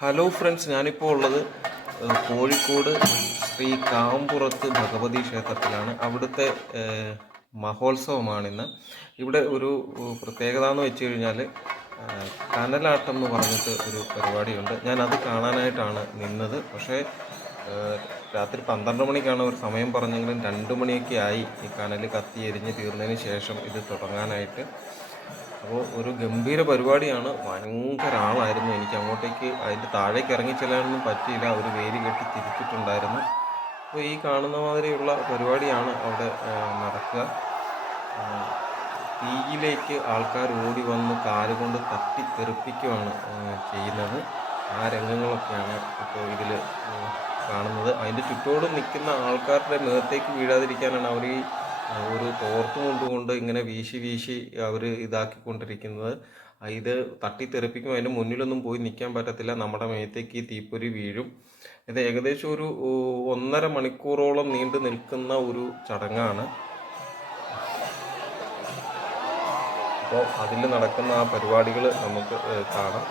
Hello friends ഞാനിപ്പോൾ ഉള്ളത് കോഴിക്കോട് ശ്രീ കാമ്പുറത്ത് ഭഗവതി ക്ഷേത്രത്തിലാണ്. അവിടുത്തെ മഹോത്സവമാണിന്ന്. ഇവിടെ ഒരു പ്രത്യേകത എന്ന് വെച്ച് കഴിഞ്ഞാൽ കനലാട്ടം എന്ന് പറഞ്ഞിട്ട് ഒരു പരിപാടിയുണ്ട്. ഞാൻ അത് കാണാനായിട്ടാണ് നിന്നത്. പക്ഷേ രാത്രി പന്ത്രണ്ട് മണിക്കാണ് ഒരു സമയം പറഞ്ഞെങ്കിലും രണ്ട് മണിയൊക്കെ ആയി ഈ കനൽ കത്തി എരിഞ്ഞ് തീർന്നതിന് ശേഷം ഇത് തുടങ്ങാനായിട്ട്. അപ്പോൾ ഒരു ഗംഭീര പരിപാടിയാണ്. ഭയങ്കര ആളായിരുന്നു എനിക്ക് അങ്ങോട്ടേക്ക്. അതിന്റെ താഴേക്ക് ഇറങ്ങി ചെല്ലാനൊന്നും പറ്റിയില്ല. ഒരു വേര് കെട്ടി തിരിച്ചിട്ടുണ്ടായിരുന്നു. അപ്പോൾ ഈ കാണുന്ന മാതിരിയുള്ള പരിപാടിയാണ് അവിടെ നടക്കുക. തീയിലേക്ക് ആൾക്കാർ ഓടി വന്ന് കാലുകൊണ്ട് തട്ടി തെറിപ്പിക്കുകയാണ് ചെയ്യുന്നത്. ആ രംഗങ്ങളൊക്കെയാണ് ഇപ്പോൾ ഇതിൽ കാണുന്നത്. അതിന്റെ ചുറ്റോടും നിൽക്കുന്ന ആൾക്കാരുടെ മുഖത്തേക്ക് വീഴാതിരിക്കാനാണ് അവർ ഈ ഒരു തോർത്ത് കൊണ്ടുകൊണ്ട് ഇങ്ങനെ വീശി വീശി അവർ ഇതാക്കിക്കൊണ്ടിരിക്കുന്നത്. ഇത് തട്ടിത്തെറിപ്പിക്കും. അതിന്റെ മുന്നിലൊന്നും പോയി നിൽക്കാൻ പറ്റത്തില്ല. നമ്മുടെ മേത്തേക്ക് തീപ്പൊരി വീഴും. ഇത് ഏകദേശം ഒരു ഒന്നര മണിക്കൂറോളം നീണ്ടു നിൽക്കുന്ന ഒരു ചടങ്ങാണ്. അപ്പോൾ അതിൽ നടക്കുന്ന ആ പരിപാടികൾ നമുക്ക് കാണാം.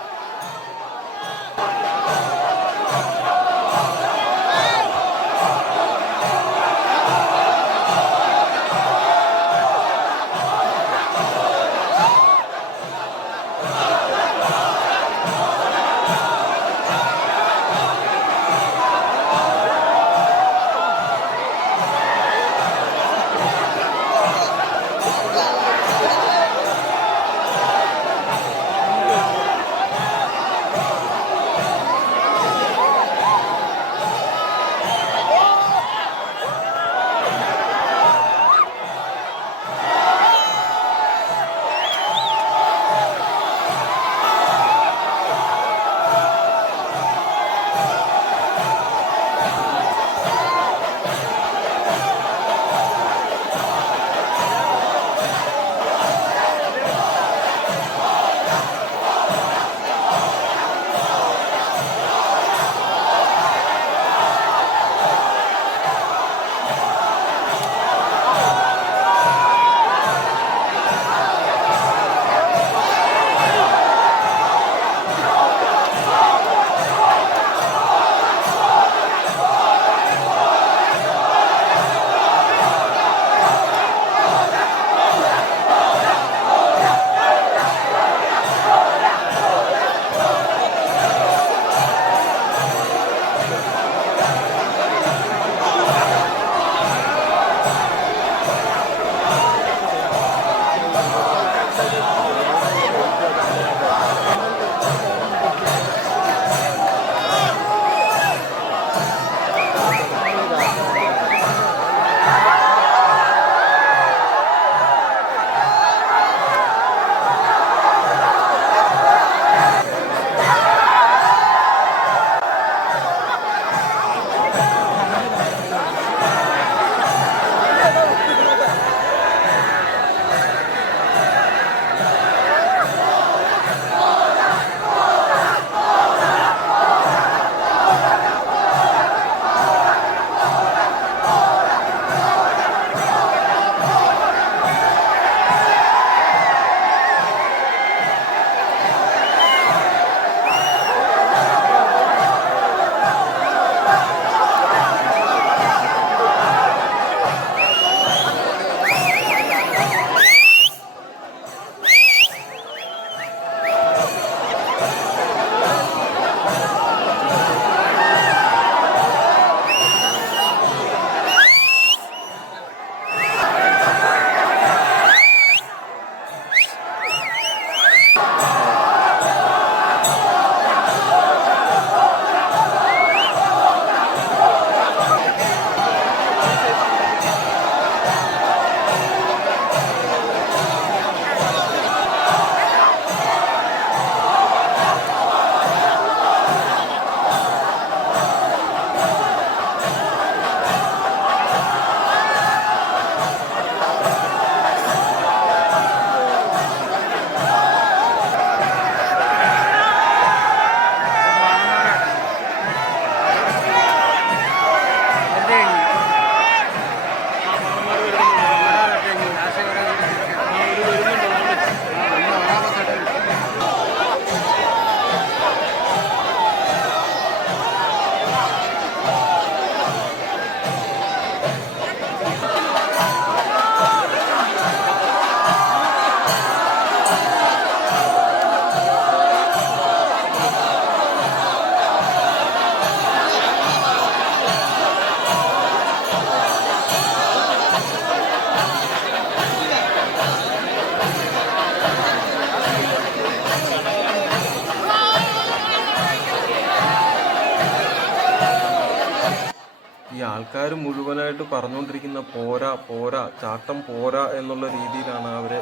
ആൾക്കാർ മുഴുവനായിട്ട് പറഞ്ഞുകൊണ്ടിരിക്കുന്ന പോരാ പോരാ ചാട്ടം പോരാ എന്നുള്ള രീതിയിലാണ് അവർ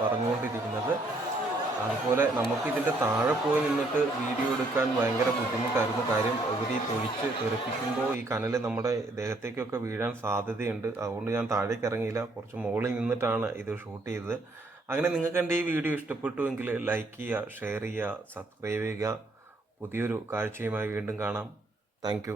പറഞ്ഞുകൊണ്ടിരിക്കുന്നത്. അതുപോലെ നമുക്ക് ഇതിന്റെ താഴെ പോയി നിന്നിട്ട് വീഡിയോ എടുക്കാൻ ഭയങ്കര ബുദ്ധിമുട്ടായിരുന്നു. കാര്യം ഇവർ ഈ തൊഴിച്ച് തെറിപ്പിക്കുമ്പോൾ ഈ കനൽ നമ്മുടെ ദേഹത്തേക്കൊക്കെ വീഴാൻ സാധ്യതയുണ്ട്. അതുകൊണ്ട് ഞാൻ താഴേക്ക് ഇറങ്ങിയില്ല. കുറച്ച് മുകളിൽ നിന്നിട്ടാണ് ഇത് ഷൂട്ട് ചെയ്തത്. അങ്ങനെ നിങ്ങൾക്ക് എന്റെ ഈ വീഡിയോ ഇഷ്ടപ്പെട്ടുവെങ്കിൽ ലൈക്ക് ചെയ്യുക ഷെയർ ചെയ്യുക സബ്സ്ക്രൈബ് ചെയ്യുക. പുതിയൊരു കാഴ്ചയുമായി വീണ്ടും കാണാം. താങ്ക്